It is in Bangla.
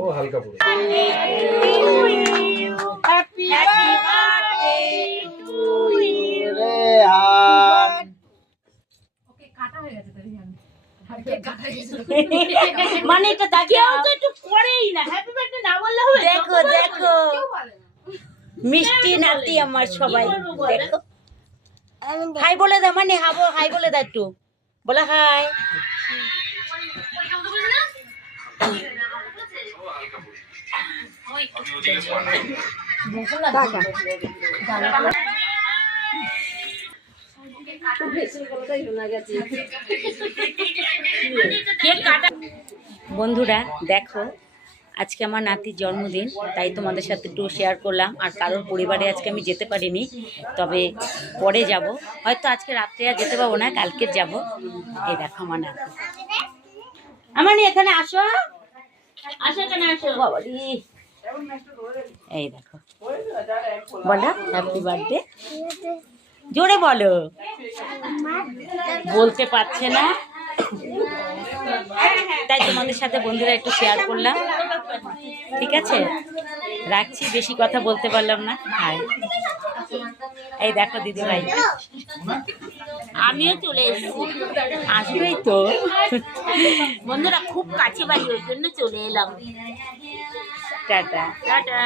ও হালকা পড়ে happy birthday to you Rehan. Okay কাটা হয়ে গেছে মানে এটা কেউ তো একটু করেই না, হ্যাপি বার্থডে না বললে হবে? দেখো দেখো মিষ্টি নাতি আমার সবাই, দেখো হাই বলে দাও, মানে হাই বলে দাও, একটু বলে হাই। বন্ধুরা দেখো, আজকে আমার নাতির জন্মদিন, তাই তোমাদের সাথে একটু শেয়ার করলাম। আর কারোর পরিবারে আজকে আমি যেতে পারিনি, তবে পরে যাব, হয়তো আজকে রাত্রে আর যেতে পারবো না, কালকে যাব। এই দেখো আমার নাতি, আমার এখানে আসো, আসো এখানে আসো বাবারি। এই দেখো, বলো হ্যাপি বার্থডে, জোরে বলো, বলতে পারছে না, তাই তোমাদের সাথে বন্ধুরা একটু শেয়ার করলাম। ঠিক আছে, রাখছি, বেশি কথা বলতে পারলাম না। হাই, এই দেখো দিদি ভাই, আমিও চলে এসেছি, আসবেই তো বন্ধুরা, খুব কাছে বাড়ি, ওই জন্য চলে এলাম। Tata tata.